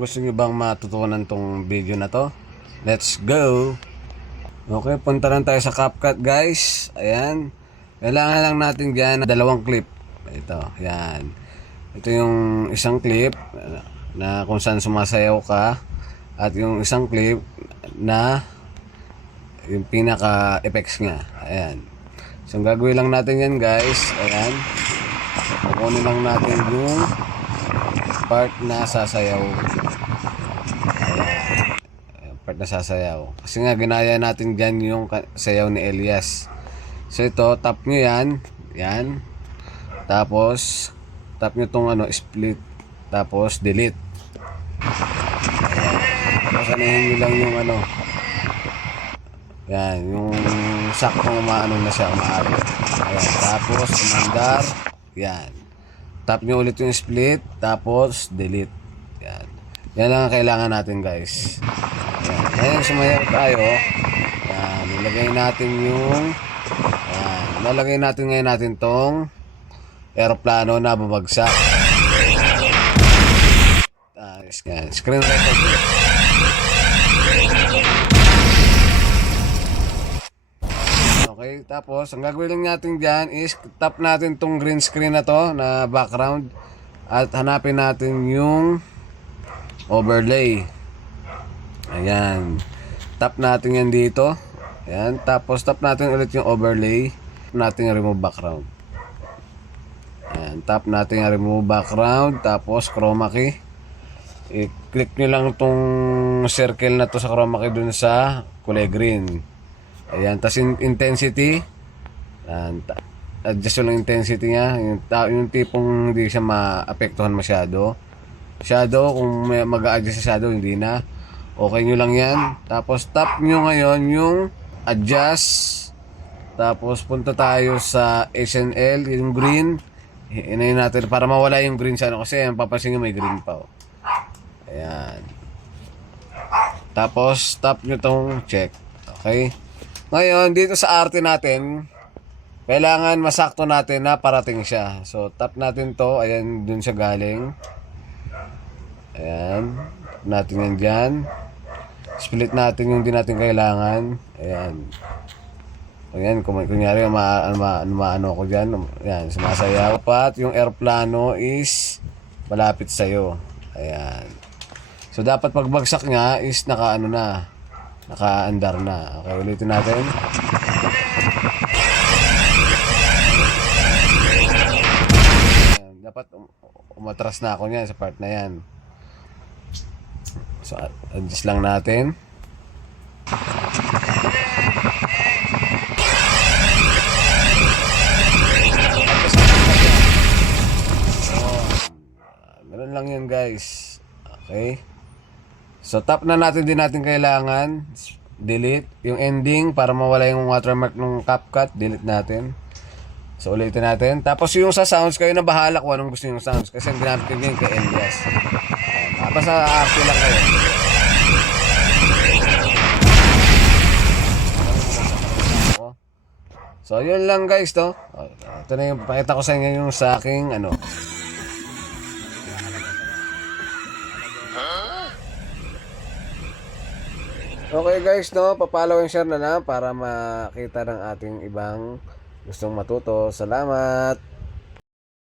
Gusto nyo bang matutunan tong video na to? Let's go! Okay, punta lang tayo sa CapCut guys. Ayan. Kailangan lang natin dyan dalawang clip. Ito, ayan. Ito yung isang clip na kung saan sumasayaw ka. At yung isang clip na yung pinaka effects nga. Ayan. So, ang gagawin lang natin yan guys. Ayan. Kukunin lang natin yung part na sasayaw. Ayan. Part na sasayaw. Kasi nga ginaya natin dyan yung sayaw ni Elias. So ito, tap nyo yan. Yan. Tapos tap nyo tong split. Tapos delete. Ayan. Tapos anahin nyo lang yung yan, yung saktong na siya, umaabot. Ayan. Tapos umandar. Yan. Tap nyo ulit yung split. Tapos delete. Yan. Yan lang ang kailangan natin guys. Yan. Ngayon sumayaw tayo. Yan. Nilagay natin yung lalagay natin ngayon natin tong aeroplano na bumagsak. Screen record. Okay, tapos ang gagawin lang natin dyan is tap natin tong green screen na to na background at hanapin natin yung overlay. Ayan. Tap natin yan dito. Ayan. Tapos tap natin ulit yung overlay. Natin yung remove background. Ayan, tap natin yung remove background, tapos chroma key. I-click nyo lang itong circle na to sa chroma key dun sa kulay green. Ayan, tapos intensity. Ayan, adjust yung intensity nya. Yung tipong hindi siya maapektuhan masyado. Shadow, kung mag-a-adjust sa shadow, hindi na. Okay nyo lang yan. Tapos tap nyo ngayon yung adjust. Tapos punta tayo sa SNL, yung green. Inayin natin para mawala yung green sa kasi ang papansin nyo may green pa. Ayan. Tapos tap nyo tong check. Okay. Ngayon dito sa arte natin, kailangan masakto natin na parating siya. So tap natin to. Ayan, dun siya galing. Ayan. Tap natin yan dyan. Split natin yung di natin kailangan. Ayan. Ayan, kunyari maano ko dyan. Ayan, sumasayaw. Pat, yung aeroplano is malapit sa'yo. Ayan. So, dapat pagbagsak niya is naka-andar na. Okay, ulitin natin. Ayan, dapat umatras na ako niyan sa part na yan. So, adjust lang natin. Ganun lang yun guys. Okay. So tap na natin din natin kailangan. Delete. Yung ending para mawala yung watermark ng CapCut. Delete natin. So ulitin natin. Tapos yung sa sounds, kayo na bahala kung anong gusto yung sounds. Kasi ang ginamit ko yun kay Elias. Basta active lang kayo. So yun lang guys to. Ito na yung pakita ko sa inyo yung sa aking Okay guys, no, papalaw and share na para makita ng ating ibang gustong matuto. Salamat!